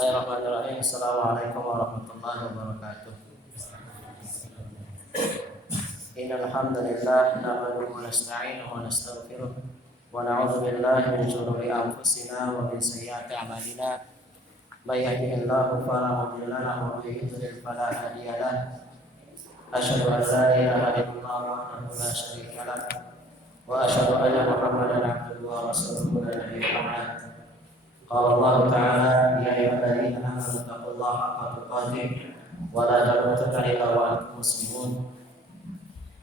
Bismillahirrahmanirrahim. Assalamualaikum warahmatullahi wabarakatuh. Innal hamdalillah nahmaduhu wa nasta'inuhu wa nastaghfiruh wa na'udzu billahi min shururi anfusina wa min sayyiati a'malina. May yahdihillahu fala mudilla lahu wa may yudlil fala hadiya lahu. Asyhadu an la ilaha illallah wahdahu la syarika lah wa asyhadu anna Muhammadan abduhu wa rasuluhu la nabiyya ba'dahu. Qala Allah Ta'ala ya ayyuhalladzina amanu taqullaha haqqa tuqatih wa la tamutunna illa wa antum muslimun.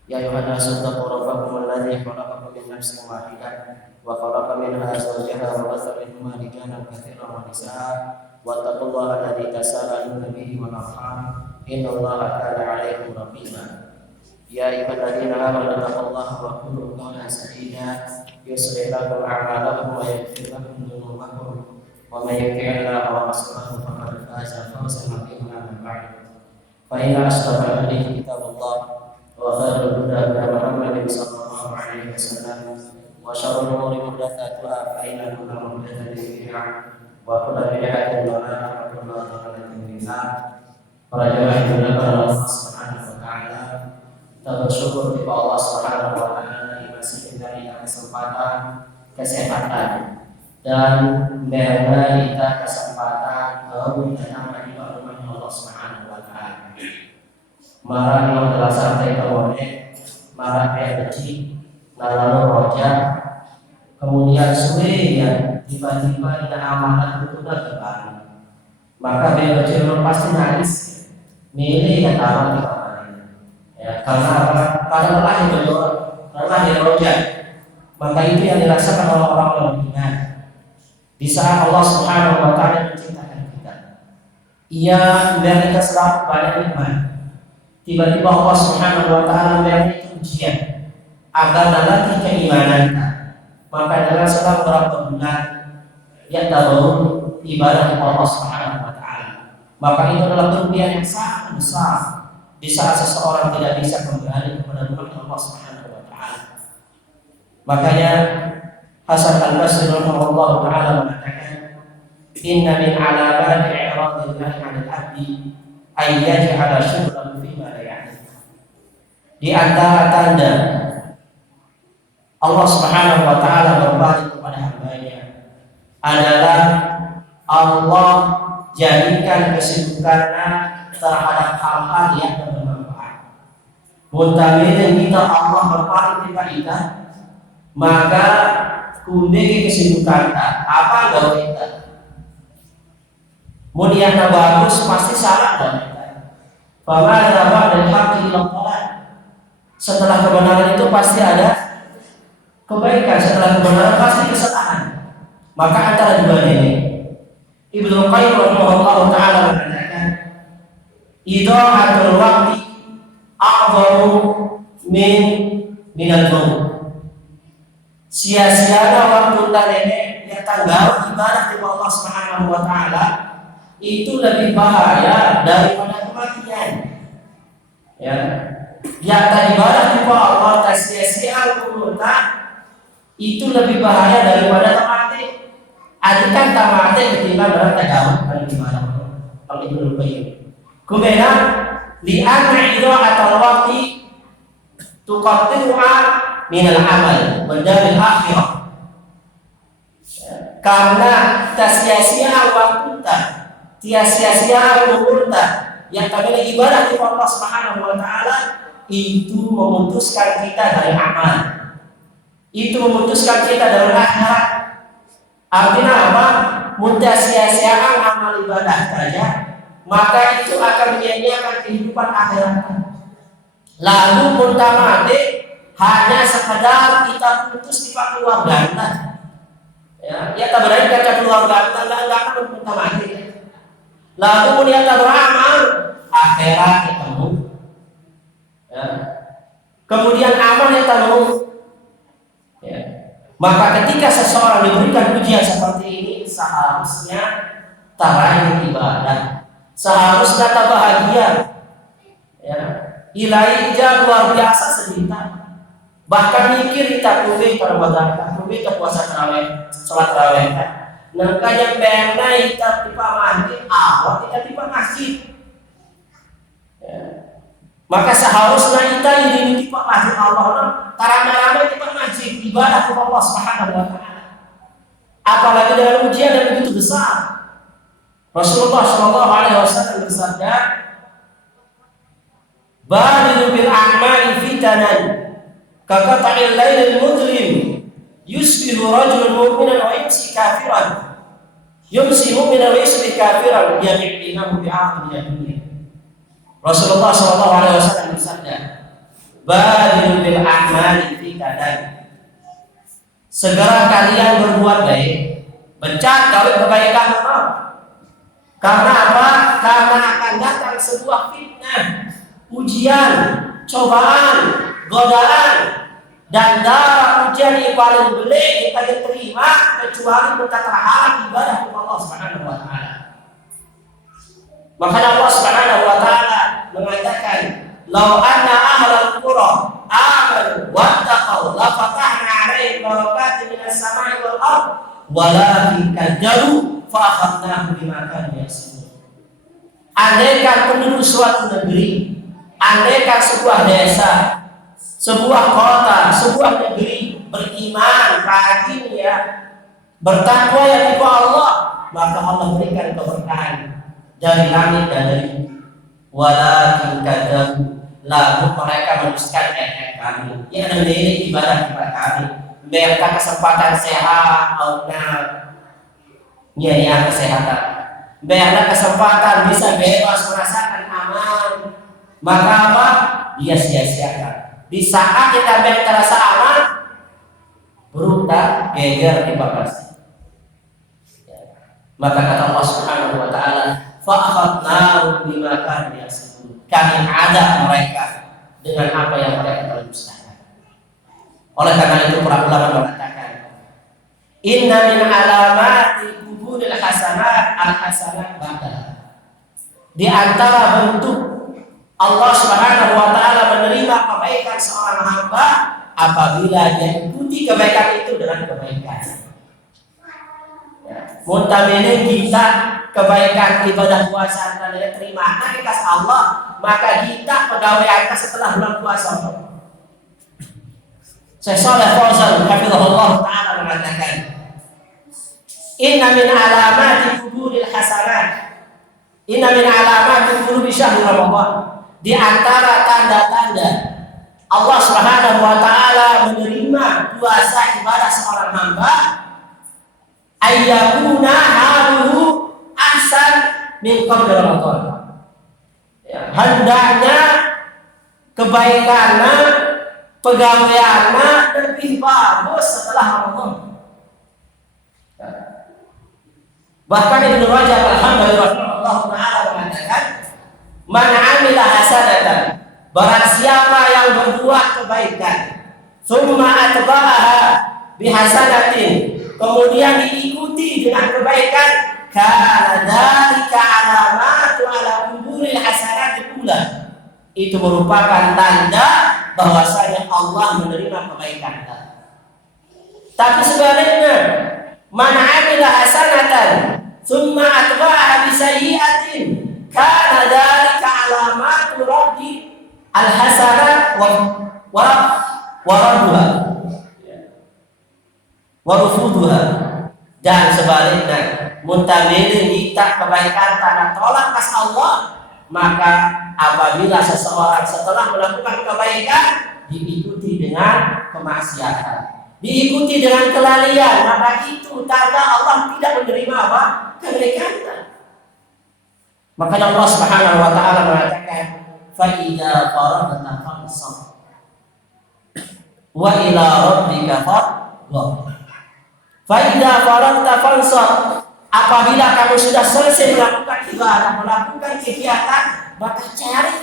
Ya ayyuhan nasu taqu rabbakum alladzi khalaqakum min nafsin wahidah wa khalaqa minha zawjaha wa bassa minhuma rijalan katsiran wa nisaa wattaqullaha alladzi tasaaluna bihi wal arham innallaha kana 'alaykum raqiba. Ya ayyuhalladzina amanu taqullaha wa qulu qawlan sadida yuslih lakum a'malakum wa yaghfir lakum dhunubakum wa may yuti'illah wa rasulahu faqad faza fawzan 'aziman amma ba'd. Fa inna asdaqal hadithi kitabullah wa khairul huda huda Muhammadin sallallahu alaihi wasallam wa syarrul umuri muhdatsatuha fa inna kulla muhdatsatin bid'ah wa kulla bid'atin dhalalah wa kulla dhalalatin fi nar. Para jemaah yang dimuliakan Allah Subhanahu wa taala, kita bersyukur kepada Allah Subhanahu wa taala yang masih memberikan kesempatan kesehatan dan memberi kita kesempatan berdatang di rumah Allah Subhanahu wa taala. Marah yang telah sampai ke Wone, marah energi, lalu roja, kemudian sore ya tiba-tiba tidak amalan itu berdepan. Maka beliau pasti nangis, milih yang tahu di kamarnya. Ya, karena apa? Karena lelah yang roja. Maka itu yang dirasakan oleh orang yang beriman. Di saat Allah Subhanahu wa taala menciptakan kita, Ia memberi kita selalu banyak nikmat. Tiba-tiba Allah Subhanahu wa taala memberi ujian agar nanti keimanan kita. Maka dalam setelah beberapa bulan yang tahu ibadah Allah Subhanahu wa taala, maka itu adalah kerugian yang sangat besar di saat seseorang tidak bisa kembali kepada rumah Allah Subhanahu wa taala. Makanya Hasan al-Basri rahimahullah ta'ala mengatakan, inna min alamati i'radillahi 'anil 'abdi ay yaj'ala syughlahu fi ma la ya'ni. Di antara tanda Allah Subhanahu wa taala berbalik kepada hamba-Nya adalah Allah jadikan kesibukannya terhadap hal-hal yang bermanfaat. Muntahnya kita Allah berpaling kepada kita, maka kundi kesibukan apa gawe kita. Kemudian bagus pasti salah dan bahwa dapat dari hak ilalah. Setelah kebenaran itu pasti ada kebaikan, setelah kebenaran pasti kesalahan. Maka antara dua ini Ibnu Qayyim rahimahullah taala mengatakan idha'atul waqti a'dhamu minal maut. Sia-sianya waktu nenek yang tanggal ibadah kepada Allah Subhanahu wa taala itu lebih bahaya daripada kematian. Ya. Yang ibadah kepada Allah sia-sia kumulta itu lebih bahaya daripada mati. Adikan tamate ketimbang dalam tagawun pada ibadah Allah Ibnu Qayyim. Kemudian li anna idha'atul waqti tuqatti'u minal amal menjadi akhirah. Karena sia-sia waktu kita, sia-sia umur kita yang kami ibadah kepada Allah Subhanahu wa taala itu memutuskan kita dari amal. Itu memutuskan kita dari akhirat. Artinya apa? Mudah sia-siaan amal ibadah saja, maka itu akan menyia-nyiakan kehidupan akhirat. Lalu mudah mati hanya sekedar kita putus di keluarga kita. Ya tak berani kaca keluarga kita enggak akan minta mati. Lalu kemudian kita beramal akhirat ketemu. Ya. Kemudian amal yang ketemu. Ya. Maka ketika seseorang diberikan ujian seperti ini, seharusnya taraih ibadah, seharusnya tak bahagia. Ya. Ilahi luar biasa sebentar. Bahkan mikir kita kuwi perbuatan kita kuwi ke puasa tarawih, salat tarawih. Nangka yang berna kita tipa masjid, awak kita tipa masjid. Ya. Maka seharusnya kita ini tipa masjid Allah, tarana-tarana tipa masjid ibadah kepada Allah Subhanahu wa taala. Apalagi dengan ujian yang begitu besar. Rasulullah Shallallahu Alaihi Wasallam bersabda, "Badiru bil a'mali fitanan, kaqata'il lailil mudlim, yusbihu rajulun mu'minan wa yumsi kafiran." Yumsi mu'minan wa yusbih kafiran yabi'inahu bi'aqli dunya. Rasulullah sallallahu alaihi wasallam bersabda, "Badiru bil a'mali fitanan." Segera kalian berbuat baik, bencar kalian kebaikan Allah. Karena apa? Karena akan datang sebuah fitnah, ujian, cobaan, godaan, dan darah ujian yang paling belik kita diterima kecuali kita terhalang ibadah kepada Allah Subhanahu wa taala. Maka Allah Subhanahu wa taala mengatakan, "Lau anna ahlal qura amanu wattaqau la fatahna 'alaihim barakatin minas sama'i wal ard walakin kadzabu fa akhadnahum bima kanu yaksibun." Andaikan penduduk suatu negeri, andaikan sebuah desa, sebuah kota, sebuah negeri beriman, rajin ya, bertakwa ya kepada Allah, maka Allah berikan keberkahan dari langit dan dari bumi. Walakin kadzabu, lalu mereka mendustakan ayat kami. Ya ini ibadah kepada kami. Mereka kesempatan sehat, Allah nyari kesehatan. Mereka kesempatan bisa bebas merasakan aman. Maka apa? Dia sia-siakan. Di saat kita terasa aman, berutak geger di bagasi. Maka kata Allah Subhanahu wa taala, fa akhadnahum bima kanu yaksibun. Kami adab mereka dengan apa yang mereka dustakan. Oleh karena itu para ulama mengatakan, inna min alamati qubulil hasanat al-hasanat badal. Di antara bentuk Allah Subhanahu wa taala menerima kebaikan seorang hamba apabila dia ikuti kebaikan itu dengan kebaikan. Muntaminin kita kebaikan ibadah puasa dan dia terima hakikat Allah, maka kita pegawai setelah bulan puasa. Syekh Shalih Fauzan hafizahullah taala mengatakan, inna min alamati qubulil hasanat, inna min alamati qulubi syahr Ramadan. Di antara tanda-tanda Allah Subhanahu wa taala menerima puasa ibadah seorang hamba, ayyakuna haluhu ahsan min qabli Ramadan. Ya, hendaknya kebaikannya, pegawaiannya lebih bagus setelah Ramadan. Ya. Bahkan Ibnu Rajab rahimahullah taala mengatakan, man amila hasanatan, barang siapa yang berbuat kebaikan, summa atba'aha bihasanatin, kemudian diikuti dengan kebaikan, kana dzalika alamatu ala qubulil hasanati ula. Itu merupakan tanda bahwasanya Allah menerima kebaikan. Tapi sebaliknya, man amila hasanatan summa atba'aha bisayyi'atin, kana dzalika alamatu raddi al-hasanat wa radduha wa rufuduha. Dan sebaliknya, muntamilin kita kebaikan tanah tolak kas Allah, maka apabila seseorang setelah melakukan kebaikan diikuti dengan kemaksiatan, diikuti dengan kelalaian, maka itu tanda Allah tidak menerima apa? Kebaikan. Maka Allah Subhanahu wa taala mengatakan, fa idza faragta fansab wa ila rabbika farghab. Fa idza faragta fansab, apabila kamu sudah selesai melakukan ibadah, melakukan kegiatan, maka cari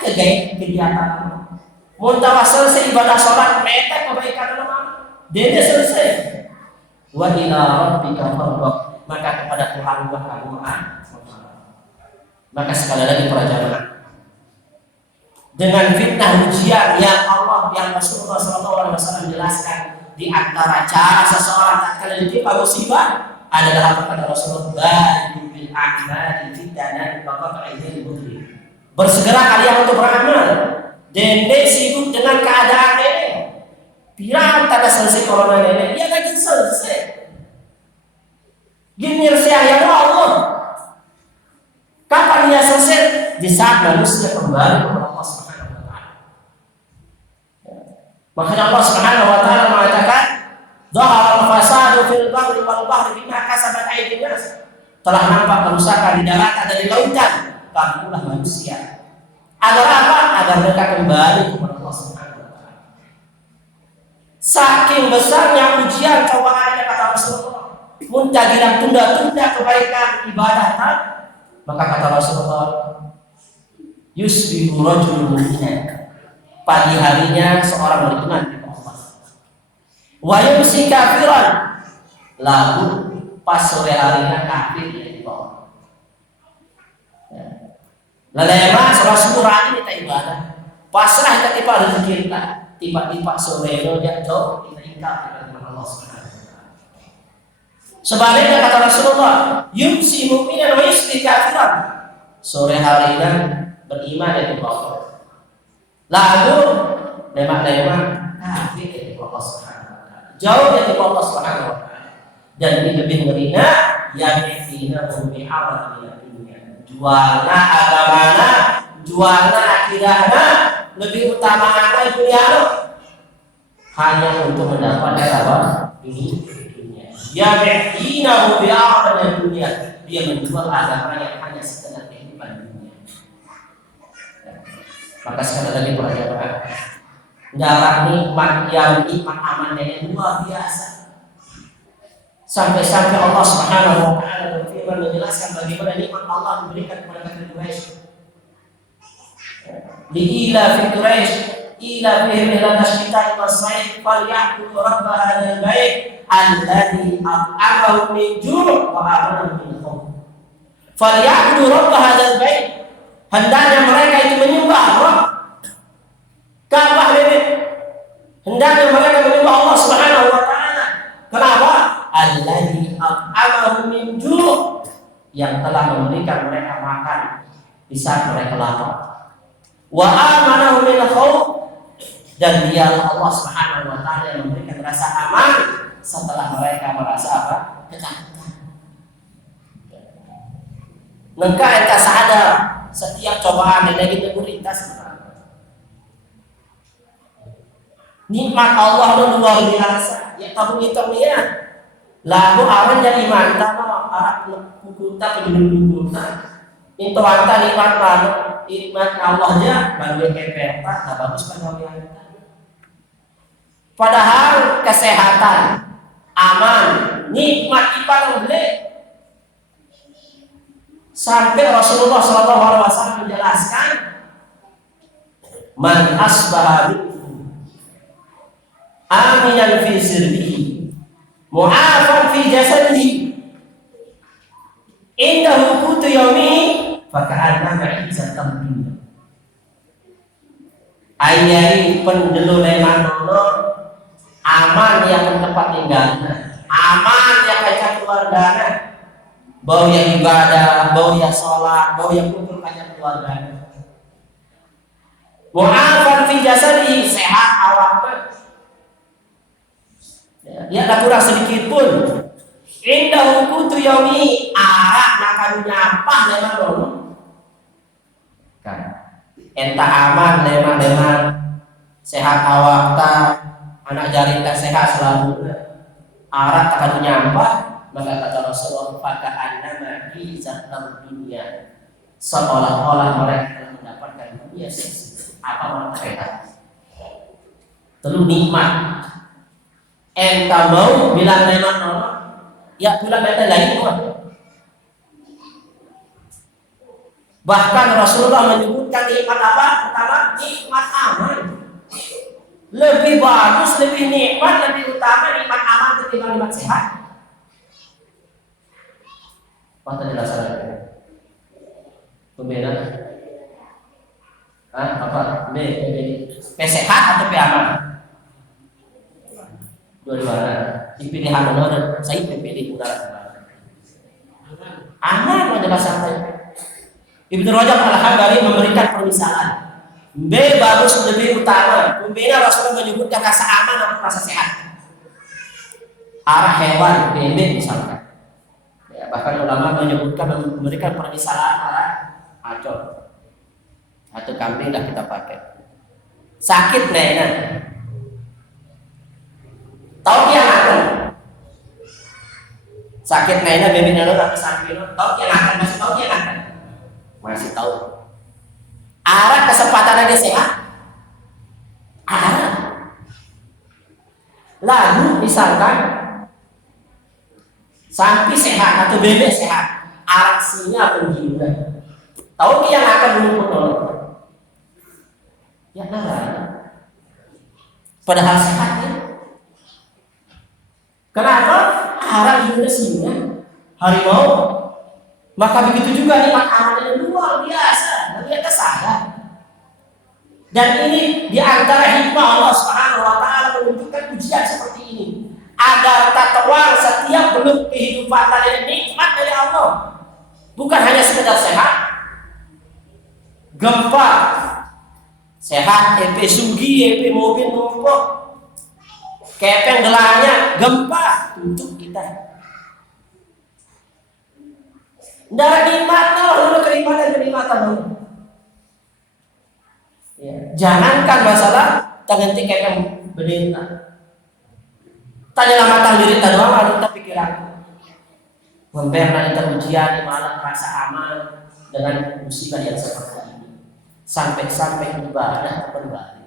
kegiatan. Mun tawa selesai ibadah salat, meta kebaikan Allah. Dia selesai. Wa ila rabbika farghab, maka kepada Tuhan kamu Maka sekali lagi para jamaah, dengan fitnah ujian yang Allah yang Rasulullah SAW jelaskan, di antara cara seseorang tatkala ditimpa musibah adalah apa kata Rasulullah, badu bil a'mali fitanan wa qat'il mudri. Bersegera kalian untuk beramal. Dende sibuk dengan keadaan ini. Pirang tak selesai corona ini, dia lagi selesai. Gini ya Allah. Kapan dia selesai? Di saat manusia kembali kepada Allah Subhanahu wa taala. Makanya Allah Subhanahu wa taala mengatakan, "Dhahara al-fasadu fil barri wal bahri bima kasabat aydin nas." Telah nampak kerusakan di daratan dan di lautan karena ulah manusia. Agar apa? Agar mereka kembali kepada Allah Subhanahu wa taala. Saking besarnya ujian cobaan yang kata Rasulullah, muntagiran tunda-tunda kebaikan ibadah, maka kata Rasulullah, yusbihu rajulun mu'minan, pagi harinya seorang beriman kepada Allah, wa yumsi kafiran, lalu pas sore harinya kafir di bawah. Lalema salah surah ini kita ibadah, pasrah kita tiba rezeki kita, tiba-tiba sore dia jauh kita ingkar kepada Allah Subhanahu wa taala. Sebaliknya kata Rasulullah, yumsi mu'minan wa yusbi kafiran, sore harinya beriman dari Allah, lalu lemak-lemak kafir dari Allah Subhanahu wa taala, jauh dari Allah Subhanahu wa taala. Dan ini lebih ngerinya, yang fitina bi'awad min dunia, jualna agamana, jualna akidahna, lebih utama apa dunia, hanya untuk mendapatkan apa? Ini dunia. Ya fitina bi'awad min dunia, dia menjual agama yang hanya sekedar kehidupan dunia. Maka sekali lagi para jemaah, dalam nikmat yang nikmat aman yang luar biasa. Sampai-sampai Allah Subhanahu wa taala berfirman menjelaskan bagaimana nikmat Allah diberikan kepada kafir Quraisy. Liila fi Quraisy ila fihim ila nasyita'i was-sayf falyaqudu rabb hadzal bait alladzi at'amahum min ju' wa amanahum min khauf. Falyaqudu rabb hadzal bait, hendaknya mereka itu menyembah Rabb Ka'bah ini. Hendaknya mereka menyembah Allah Subhanahu wa taala. Kenapa? Alladzi at'amahum min ju', yang telah memberikan mereka makan di saat mereka lapar. Wa amanahum min khauf, dan dia Allah Subhanahu wa taala yang memberikan rasa aman setelah mereka merasa apa? Ketakutan. Maka kita sadar setiap cobaan yang lagi terlintas, nikmat Allah itu luar biasa. Ya tahu kita ya. Lalu awan jadi mantap, arah kukuta penjuru-penjuru. Itu anta nikmat baru, nikmat Allahnya baru kepepet, tak bagus pada kita. Padahal kesehatan, aman, nikmat ibadah boleh. Sampai Rasulullah SAW menjelaskan, man asbaha bikum aminan fi sirbihi mu'afan fi jasadihi indahu qutu yaumihi faka'anna ma'izzatan dunya. Ayai pendelu lemanono aman yang tempat tinggalnya, aman yang kacang keluarganya, bau yang ibadah, bau yang sholat, bau yang kumpul kacang keluarganya. Mu'afan fi jasadihi, sehat awaknya, dia tak kurang sedikit pun. Indah qutu yaumi, arak makan nyapa lemah dulu. Kan, entah aman lemah sehat awakta, anak jari tak sehat selalu. Arak tak nyapa, maka kata Rasulullah, faka'annama izzatan dunia, seolah-olah mereka telah mendapatkan dunia seksi. Apa mereka? Terlalu nikmat. Entah mau bilang memang orang, ya bilang mereka lagi kuat. Bahkan Rasulullah menyebutkan nikmat apa? Pertama, nikmat aman. Lebih bagus, lebih nikmat, lebih utama nikmat aman ketimbang nikmat sehat. Apa penjelasannya? Pembeda? Apa? P sehat atau P aman? Dua-duanya. Dipilih mana? Saya pilih udara. Aman adalah santai. Ibnu Rajab Al-Hambali memberikan permisalan. B bagus lebih utama. Kumbina Rasulullah menyebutkan rasa aman atau rasa sehat. Arah hewan, bebek misalkan. Ya, bahkan ulama menyebutkan memberikan permisalan arah acor atau kambing dah kita pakai. Sakit nena. Tahu dia akan sakit nena bebek nana tapi sakit. Tahu dia akan masih tahu dia akan masih tahu. Arah kesempatan dia sehat. Arah. Lalu misalkan sapi sehat atau bebek sehat, arasinya pengguna. Tahu dia akan menyebut ya nah. Padahal sehat ya. Kenapa? Arah guna singa harimau. Maka begitu juga nikmat aman yang luar biasa. Nabi atas sadar. Dan ini diantara hikmah Allah Subhanahu Wa Taala menunjukkan ujian seperti ini. Agar tertuang setiap beluk kehidupan dan nikmat dari Allah, bukan hanya sekedar sehat, gempa, sehat, EP sugi, EP mobil numpuk, kepeng gelanya, gempa, untuk kita. Dari nikmatnya lalu kenikmatan. Ya, jangankan masalah tanganti kepeng berdenta. Tanya matang diri doang lalu kita pikiran memberna ujian di malam rasa aman dengan musibah yang seperti ini sampai ibadah kembali.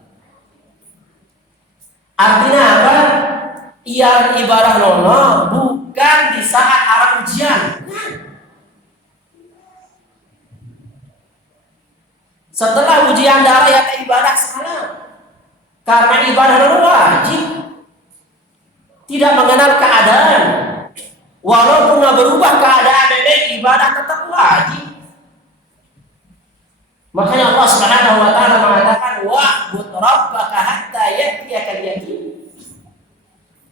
Artinya apa? Ia ibadah nono bukan di saat arah ujian. Setelah ujian darah ya ibadah sana. Karena ibadah nono wajib. Tidak mengenal keadaan. Walaupun berubah keadaan ini, ibadah tetap wajib. Makanya Allah Subhanahu Wa Taala mengatakan wa'bud rabbaka hatta ya'tiyakal yaqin.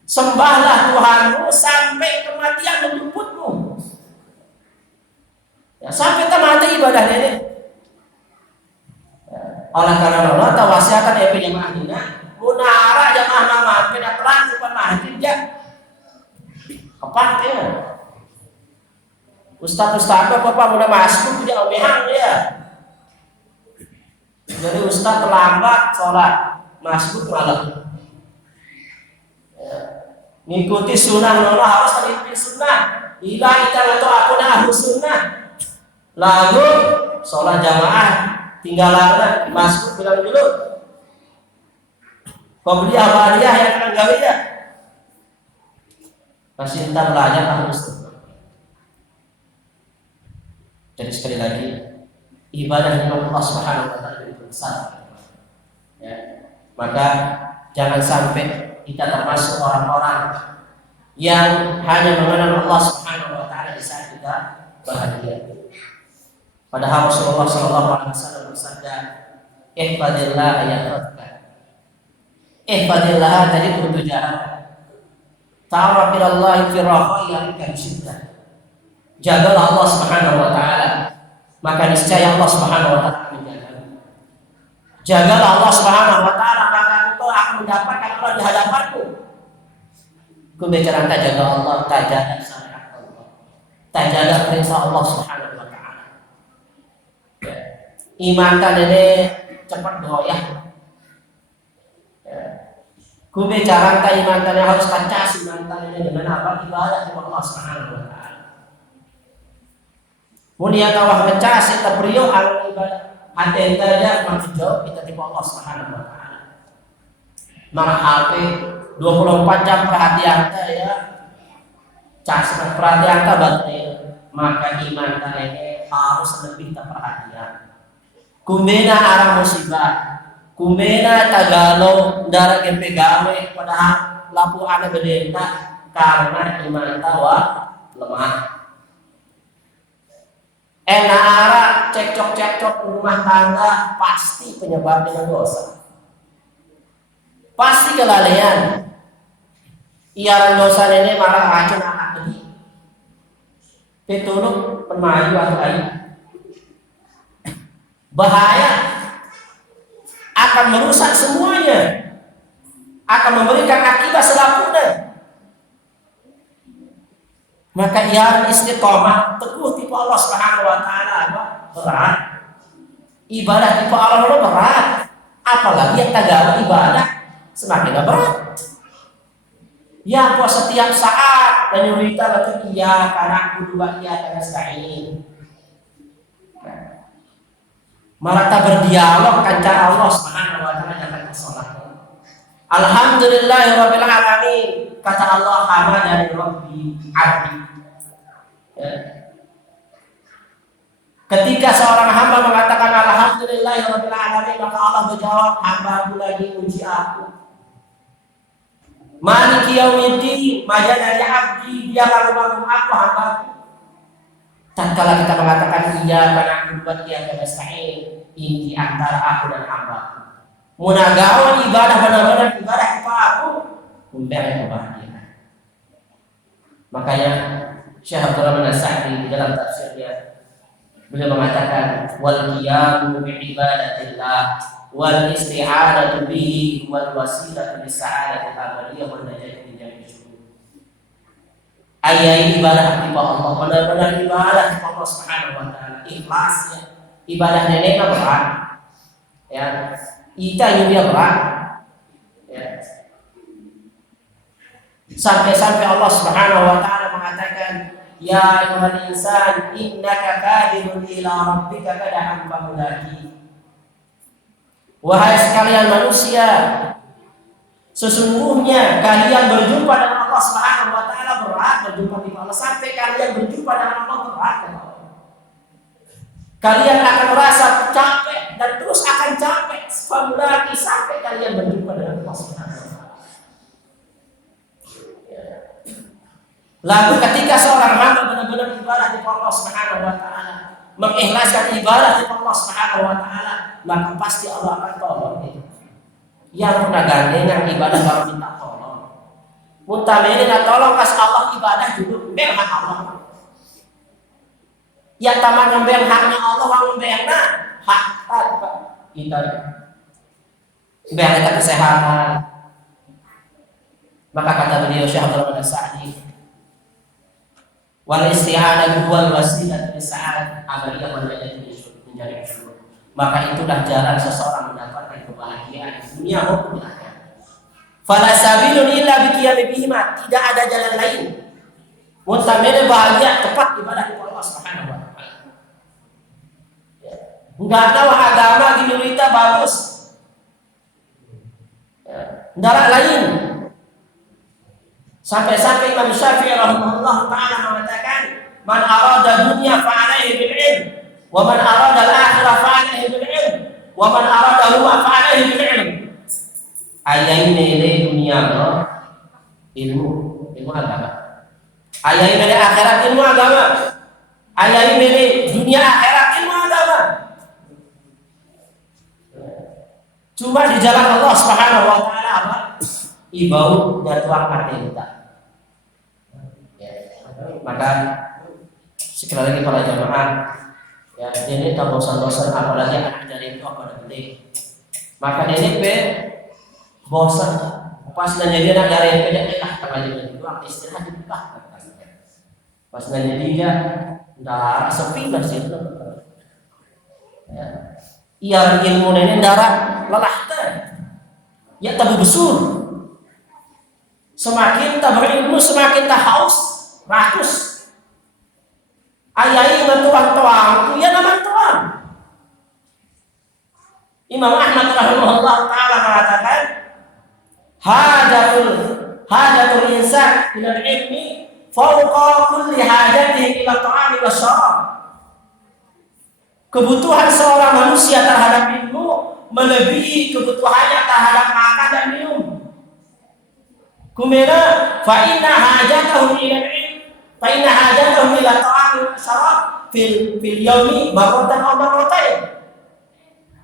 Sembahlah Tuhanmu sampai kematian menjemputmu. Ya, sampai mati ibadah ini. Oleh karena Allah tawasiatan ya jamaah dina munara jamaah nama kena terang bukan mahjid ya. Apa ya? Ustaz apa mudah masuk dia omehang ya. Jadi ustaz terlambat sholat masuk malam. Ya. Ngikuti sunnah nono harus mengikuti sunnah. Ila kita atau aku ahlu sunnah. Lalu sholat jamaah tinggalan masuk bilang dulu. Pembeli abadiah yang akan gawe ya. Masih entah belajar harus. Jadi sekali lagi ibadah kepada Allah Subhanahu Wa Taala itu besar. Ya. Maka jangan sampai kita termasuk orang-orang yang hanya mengenal Allah Subhanahu Wa Taala di saat kita bahagia. Padahal Rasulullah SAW bersabda, "Ihfadillah yahfadka." Ihfadillah tadi untuk jahat. Ta'arraf ila Allah fi rakhai yarika bisyiddah. Jagalah Allah Subhanahu Wa Taala, maka niscaya Allah Subhanahu Wa Taala menjagamu. Jagalah Allah Subhanahu Wa Taala, maka engkau akan mendapatkan Allah di hadapanmu. Ku bicara tak jaga Allah, tak jaga syariat Allah, tak jaga perintah Allah Subhanahu Wa Taala. Iman kan ini cepat goyah. Ku bicara tak iman kan harus kancas iman kan ini dengan apa ibadah kepada Allah Subhanahu Wa Taala. Mulia kawah ngecas kita beriyo al ibadah hati saja maksud jauh kita tipe Allah Subhanahu Wa Taala. Maka HP 24 jam perhatian ya cas perhatian baterai maka iman ini harus lebih perhatian. Kumbena arah musibah, kumbena tagalo darah gawe padahal lapu ada bedenta karena iman tawa lemah. Enak arah cekcok rumah tangga pasti penyebabnya dosa. Pasti kelalaian. Iaran dosa ini malah racun anak ini. Pitulung pemajuan lain. Bahaya, akan merusak semuanya, akan memberikan akibat selapunya. Maka ia istiqomah teguh tipe Allah Subhanahu wa taala berat. Ibadah tipe Allah itu berat. Apalagi yang tagawa ibadah semakin berat. Ya kok setiap saat dan yurita betul iya karena kedua iya karena nasta'in. Malah tak berdialog kanca Allah Subhanahu wa taala dalam salat. Alhamdulillahirabbil alamin, kata Allah, hamadani rabbi abdi. Ya. Ketika seorang hamba mengatakan alhamdulillahirabbil alamin, maka Allah menjawab, hamba-Ku lagi uji aku. Maliki yaumiddin, majadani abdi, dia lalu aku hamba-Ku. Tatkala kita mengatakan iya karena buat dia nasta'in, ini antara aku dan hamba-Ku. Munagawan ibadah benar-benar ibadah kepada aku, memberi kebahagiaan. Makanya Syekh Abdul Rahman As-Sa'di di dalam tafsirnya beliau mengatakan wal qiyamu bi ibadatillah wal isti'anatu bihi wal wasilatu bis sa'adatil abadiyah wan najati min jami'i syurur. Ayat ibadah kepada Allah, benar-benar ibadah kepada Allah Subhanahu wa taala, ikhlas ya. Ibadah nenek berat. Ya. Ita yang dia berat. Ya. Sampai-sampai Allah Subhanahu wa taala mengatakan, ya ayyuhal insan innaka kadhibun ila rabbika kadahan famulaqi. Wahai sekalian manusia, sesungguhnya kalian berjumpa dengan Allah Subhanahu wa taala berat, berjumpa dengan Allah sampai kalian berjumpa dengan Allah berat. Kalian akan merasa capek dan terus akan capek famulaqi sampai kalian berjumpa dengan Allah Subhanahu wa taala. Lalu ketika seorang hamba benar-benar ibadah di Allah Subhanahu wa taala, mengikhlaskan ibadah di Allah Subhanahu wa taala, maka pasti Allah akan tolong dia. Yang pernah gandengan ibadah baru minta tolong. Mutamene na tolong kas Allah ibadah dulu mbeng hak Allah. Ya taman ngembeng haknya Allah wang ngembengna hak kita. Mbeng kita kesehatan. Maka kata beliau Syekh Abdul Rahman As-Sa'di, wal isti'anatu wal wasilah lisa'ad abadiyah wal najati menjadi syukur. Maka itulah jalan seseorang mendapatkan kebahagiaan di dunia maupun di akhirat. Fala sabilun illa biqiyami bihima, tidak ada jalan lain. Muntamene bahagia tepat ibadah kepada Allah Subhanahu wa taala. Enggak tahu agama dinurita bagus. Ndara lain. Sampai-sampai Imam Syafi'i rahimahullah ta'ala mengatakan, man arada dunya fa'alaihi bil ilm, wa man arada al-akhirah fa'alaihi bil ilm, wa man arada huma fa'alaihi bil ilm. Ayat ini dunia ilmu agama. Ayat ini akhirat ilmu agama. Ayat ini dunia akhirat ilmu agama. Cuma di jalan Allah Subhanahu wa taala apa? Ibau jatuh kita. Maka sekali lagi para jamaah, ya ini tak bosan-bosan apalagi anak dari itu pada gede. Maka ini bosan pas jadi anak dari itu dia tengah jadi itu istirahat juga. Pas jadi dia ndak sepi lah sih itu. Ya. Ia ilmu ini darah lelah teh. Ya tabu besur. Semakin tak berilmu semakin tak haus, rakus. Ayai mentuang-tuang, itu ya nama tuang. Imam Ahmad rahimahullah ta'ala mengatakan, hajatul insan ila ilmi fawqa kulli hajatihi ila ta'ami wa syarab. Kebutuhan seorang manusia terhadap ilmu melebihi kebutuhannya terhadap makan dan minum. Kumena fa inna hajatahu ila ilm fa inna hajatahu ila ta'am syarab fil yaumi marratan aw marratain.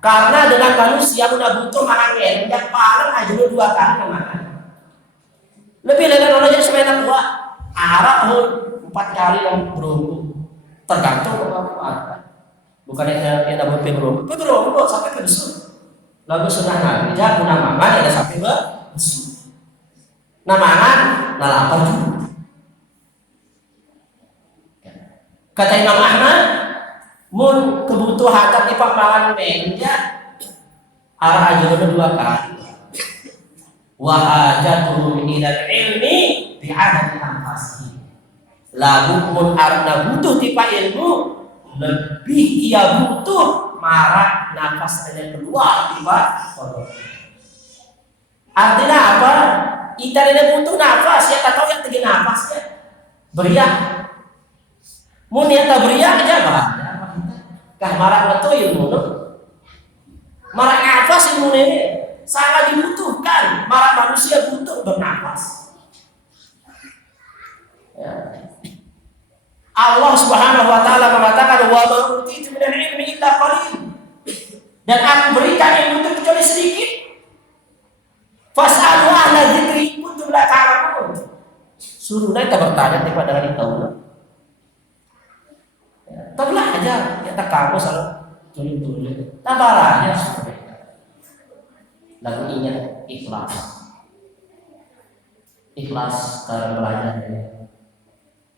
Karena dengan manusia udah butuh makan yang paling aja 2 kali makan. Lebih dari orang aja sebenarnya 2. Arak pun 4 kali yang berombo. Tergantung apa. Bukan yang ada berombo sampai ke besar. Lagu sunnah Nabi jah guna mangan ada sampai besar. Nah mangan, nah lapar juga. Kata Imam Ahmad, mun kebutuhan di pangan meja arah aja 2 kali. Wa hajatuhum ilal ilmi bi'adati anfasihi. Lagu mun arna butuh tipa ilmu lebih ia butuh marah nafas yang keluar tiba. Artinya apa? Kita ini butuh nafas ya, tahu yang tinggi nafasnya beriak. Mun yang tak beriak aja bahaya. Kah marah betul ilmu no? Marah nafas ilmu ini sangat dibutuhkan. Marah manusia butuh bernafas. Ya. Allah Subhanahu wa taala mengatakan wa ma utitu minal ilmi illa qalil. Dan aku berikan ilmu itu kecuali sedikit. Fas'alu ahla dzikri kuntum la ta'lamun. Suruh kita bertanya kepada ahli tauhid. Tablah aja kita kamu salah tulis. Tablah aja supaya. Lalu ingat ikhlas. Ikhlas dalam belajar.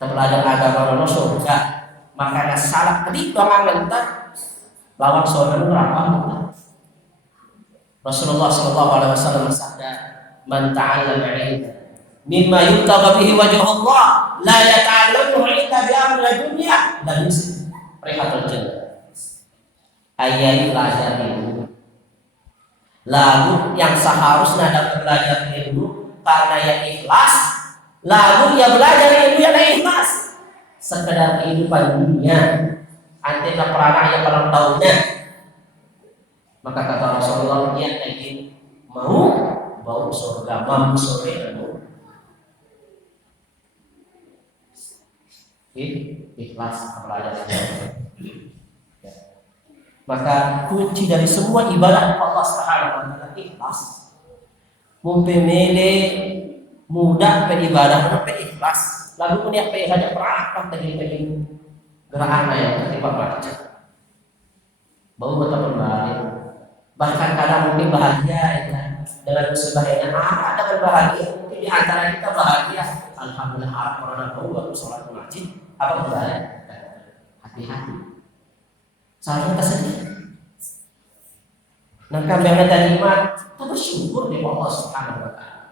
Belajar agama no surga, makanya salah tadi doang mentah lawan surga berapa mentah. Rasulullah Shallallahu Alaihi Wasallam bersabda, "Man ta'allama ilman mimma yubtagha bihi wajh Allah, la yata'allamu illa bi amri dunya, la yusib rihatul jannah." Ayat belajar ilmu. Lalu yang seharusnya dapat belajar ilmu karena yang ikhlas. Lalu ia belajar ilmu yang ikhlas. Sekedar kehidupan dunia, antara perangai yang paling tahunya. Maka kata Rasulullah, dia ingin mau bau surga, mau surga ilmu. Ikhlas belajar ilmu. Maka kunci dari semua ibadah Allah Subhanahu wa taala ikhlas. Mumpemele mudah beribadah sampai ikhlas. Lalu punya saja perangkat tadi gerakan yang ketika baca bau betul kembali. Bahkan kadang mungkin bahagia ya, dengan musibah yang ada berbahagia. Mungkin di antara kita bahagia. Alhamdulillah orang bau waktu sholat masjid apa kembali. Hati-hati. Saya kita sedih. Nah kami yang terima kita bersyukur di Allah Subhanahu wa taala.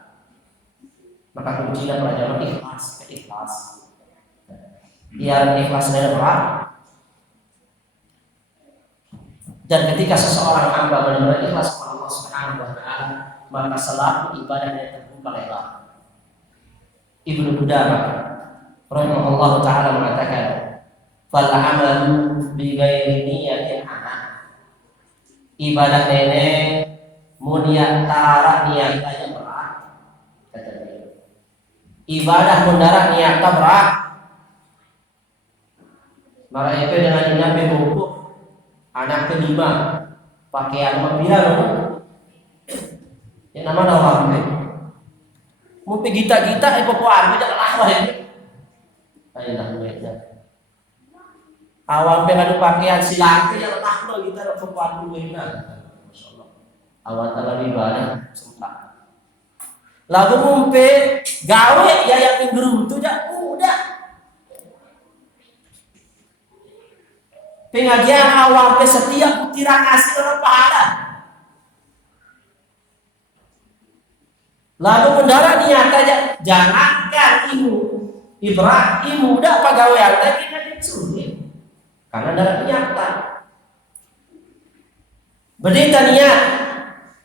Maka kuncinya pelajaran ikhlas, ikhlas. Biar ikhlas dan berat. Dan ketika seseorang hamba benar-benar ikhlas kepada Allah Subhanahu wa taala, maka selalu ibadahnya terbuka lebar. Ibnu Qudamah rahimahullahu taala mengatakan, "Fal amalu bi ghairi niyatin ana." Ibadah nenek mulia tara niat aja berat. Kata dia. Ibadah mendarat niat berat. Maka itu dengan niat berbuku anak kelima pakaian mobilan yang nama orang mau pergi kita epopuan tidak lah ini awal pengen pakaian silaki yang lah kita epopuan dulu ini masyaallah awal terlalu ibadah sempat lagu mumpe gawe ya yang minggu itu udah pengajian awal ke setiap butiran hasil oleh pahala. Lalu mendarat niat aja, jangankan ibarat udah pegawai lagi nanti sulit, karena darat niatan. Berdita niat,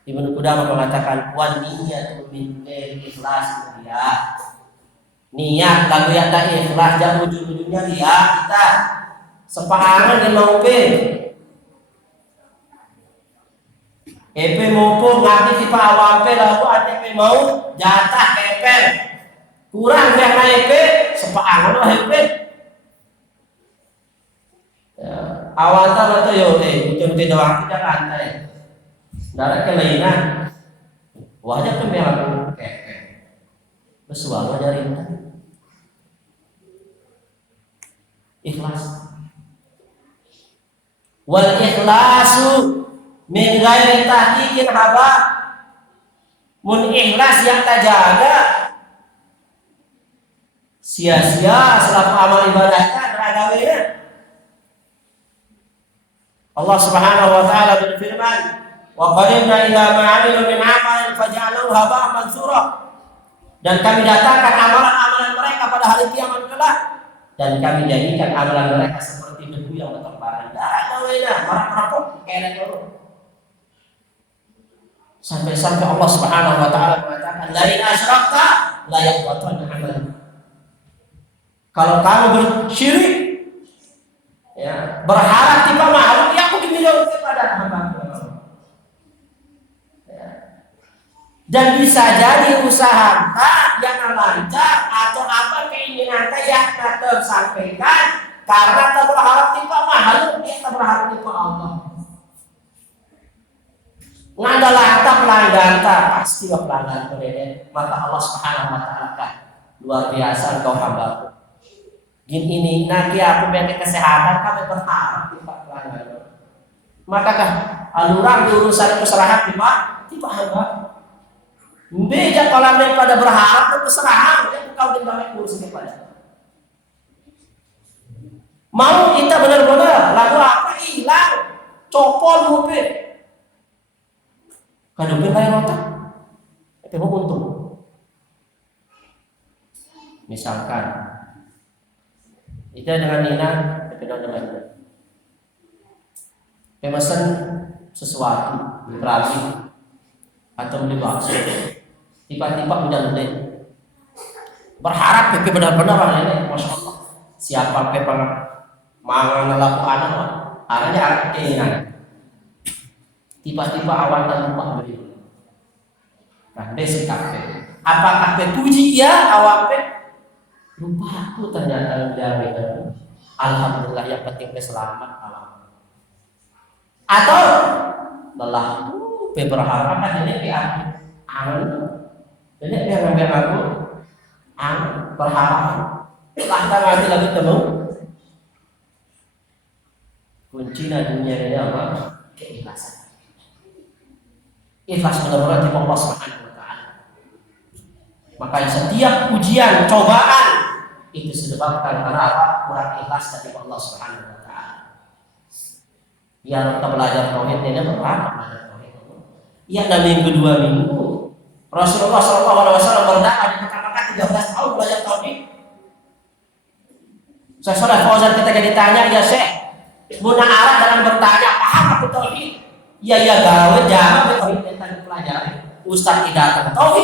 Ibnu Qudamah mengatakan wan niat min ikhlas dia. Niat lagu yang tak ikhlas jangan ujung-ujungnya dia kita sepangan di maupe EP maupun ngerti di awampe lalu ATP mau jatah kepel kurang yang EP sepangan lo EP awal tak betul yo ujung tidak waktu jangan antai darah kelainan wajah pembelaan kepel bersuara dari ikhlas. Wal ikhlasu min ghairi tahqiqin haba. Mun ikhlas yang terjaga sia-sia selaku amal ibadahnya neragaweuna. Allah Subhanahu wa taala berfirman, "Wa qadimna ila ma 'amilu min 'amalin faj'alnahu haba'an mansura." Dan kami datangkan amalan-amalan mereka pada hari kiamat kelak dan kami jadikan amalan mereka seperti debu yang berterbangan. Neragaweuna, marak-marak kene dulu. Sampai-sampai Allah Subhanahu wa taala mengatakan, "La in asyrakta la yahbatanna 'amaluka." Kalau kamu bersyirik, ya, berharap tiba makhluk yang aku dimiliki kepada hamba. Ya. Dan bisa jadi usaha yang lancar atau apa keinginan yang tersampaikan karena berharap tiba makhluk yang berharap tiba Allah. Ngadalah pelanggan pasti pelanggan berede. Maka Allah Subhanahu wa taala luar biasa engkau hamba. Gini ini nanti aku bagi kesehatan kami berharap di Pak pelanggan. Makakah alurang diurusan keserahan tiba hamba. Beda kalau pada berharap keserahan yang kau dibawa urus kepada. Mau kita benar-benar lalu apa hilang copol mobil. Kadang lain otak. Itu untung. Misalkan kita dengan Nina, kita dengan Nina. Pemesan sesuatu, berarti atau beli bakso. Tiba-tiba udah beli. Berharap PP benar-benar ini, masya Allah. Siapa PP mangan laku anak, arahnya keinginan. Tiba-tiba awal tak lupa beli. Nah, desi kafe. Apakah kafe puji ya awal lupa aku ternyata udah. Alhamdulillah yang penting selamat alam. Atau lelah berharap kan ini biar aman. Ini biar aku berharap. Lantar nanti lagi temu. Kunci dunia ini apa? Keikhlasan. Ikhlas benar-benar di Allah Subhanahu wa taala. Maka setiap ujian, cobaan itu disebabkan karena apa? Kurang ikhlas dari Allah Subhanahu wa taala. Biar kita belajar tauhid ini berapa belajar tauhid. Iya, dan minggu 2 minggu Rasulullah SAW berdakwah di Mekah 13 tahun belajar tauhid. Sesudah Fauzan ketika ditanya, ya Syekh, guna arah dalam bertanya, paham aku tauhid? Ya gawe jangan tauhid yang tadi pelajari. Ustaz tidak tahu tauhid.